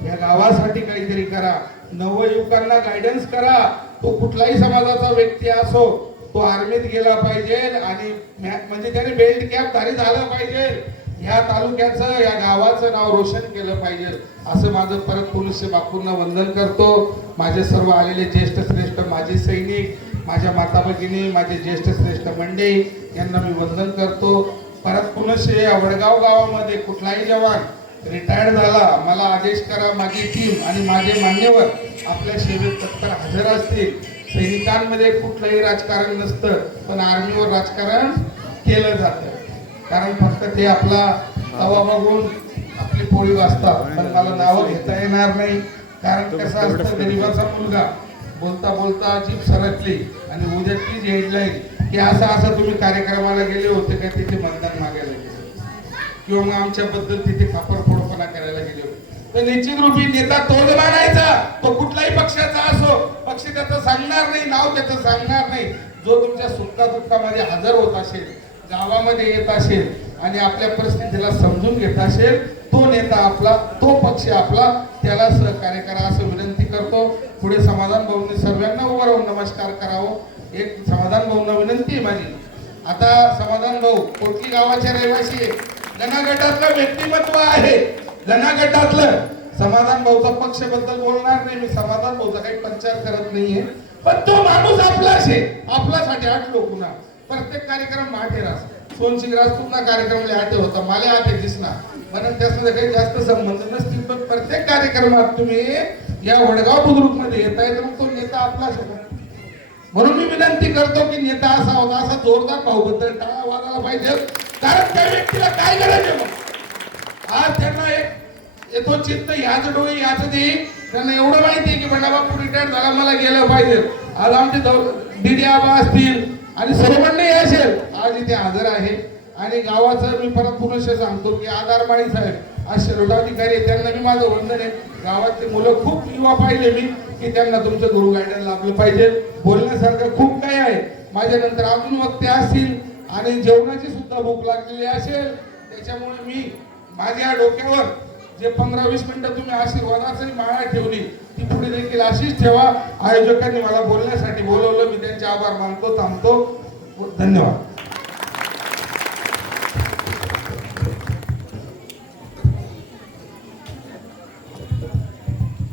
या गावासाठी काहीतरी करा. नवयुवकांना गायडन्स करा. तो कुठलाही समाजाचा व्यक्ती असो तो आर्मीत गेला पाहिजे आणि म्हणजे त्याने बेल्ट कॅप धारी झाला पाहिजे. या तालुक्याचं या गावाचं नाव रोशन केलं पाहिजे. असं माझं परत पोलीस बापूंना वंदन करतो. माझे सर्व आलेले ज्येष्ठ श्रेष्ठ माजी सैनिक माझ्या माता भगिनी माझे ज्येष्ठ श्रेष्ठ मंडळी यांना मी वंदन करतो. परत पुनश्च या वडगाव गावामध्ये कुठलाही जवान रिटायर्ड झाला मला आदेश करा माझी टीम आणि माझे मान्यवर आपल्या सेवेत तत्पर हजर असतील. सैनिकांमध्ये कुठलंही राजकारण नसतं पण आर्मीवर राजकारण केलं जातं. कारण फक्त ते आपला तवा बघून आपली पोळी वाजतात. पण मला नावं घेता येणार नाही. कारण कसं असतं गरीबाचा मुलगा बोलता बोलता जीभ सरकली आणि उद्या तीच हेडलाईन की असं असं तुम्ही कार्यक्रमाला गेले होते का तिथे मतदान गेले किंवा मग आमच्याबद्दल तिथे खापरफोडपणा करायला गेले होते. तर निश्चित रूपी नेता तोच मानायचा तो कुठलाही पक्षाचा असो पक्ष त्याचं सांगणार नाही नाव त्याचं सांगणार नाही. जो तुमच्या सुटका दुःखामध्ये हजर होत असेल गावामध्ये येत असेल आणि आपल्या परिस्थितीला समजून घेत असेल तो नेता आपला तो पक्ष आपला त्याला सहकार्य करा असं विनंती करतो. पुढे समाधान भाऊंनी सर्वांना उभं राहून नमस्कार करावं. एक समाधान भाऊंना विनंती आहे माझी. आता समाधान भाऊ कोटली गावाच्या रहिवासी आहे गणागटातलं व्यक्तिमत्व आहे. गणागटातलं समाधान भाऊचा पक्षाबद्दल बोलणार नाही मी. समाधान भाऊचा काही प्रचार करत नाहीये. पण तो माणूस आपलाच आहे. आपल्यासाठी आठलो पुन्हा प्रत्येक कार्यक्रम माठे रास. सोनसिंग राजपूतला कार्यक्रम आठे होता? मला आठे दिसणार. म्हणून त्यामध्ये काही जास्त संबंध नसतील. पण प्रत्येक कार्यक्रमात तुम्ही या वडगाव बुद्रुकमध्ये येताय तर मग तो नेता आपलाच आहे म्हणून मी विनंती करतो की नेता असा होता असा जोरदार भाऊबद्दल टाळा वाजायला पाहिजे. कारण त्या व्यक्तीला काय गरज आहे आज त्यांना एक येतो चित्त ह्याच डोळे ह्याच दे त्यांना एवढं माहिती आहे की बंडा बापू रिटायर झाला मला गेलं पाहिजे. आज आमचे दिडी आबा असतील आणि सर्वांनी असेल. आज इथे हजर आहे. आणि गावाचं मी परत पुरुष सांगतो की आधार माळी साहेब आज शरोडाधिकारी त्यांना मी माझं वंदन आहे. गावातले मुलं खूप युवा पाहिले मी की त्यांना तुमचं गुरु गायडन लाभलं पाहिजे. बोलण्यासारखं खूप काही आहे. माझ्या नंतर अजून वक्ते असतील. आणि जेवणाची सुद्धा भूक लागलेली असेल त्याच्यामुळे मी माझ्या डोक्यावर जे पंधरा वीस मिनिटं तुम्ही आशीर्वादाची माळा ठेवली ती पुढे देखील अशीच ठेवा. आयोजकांनी मला बोलण्यासाठी बोलवलं मी त्यांचे आभार मानतो थांबतो. धन्यवाद.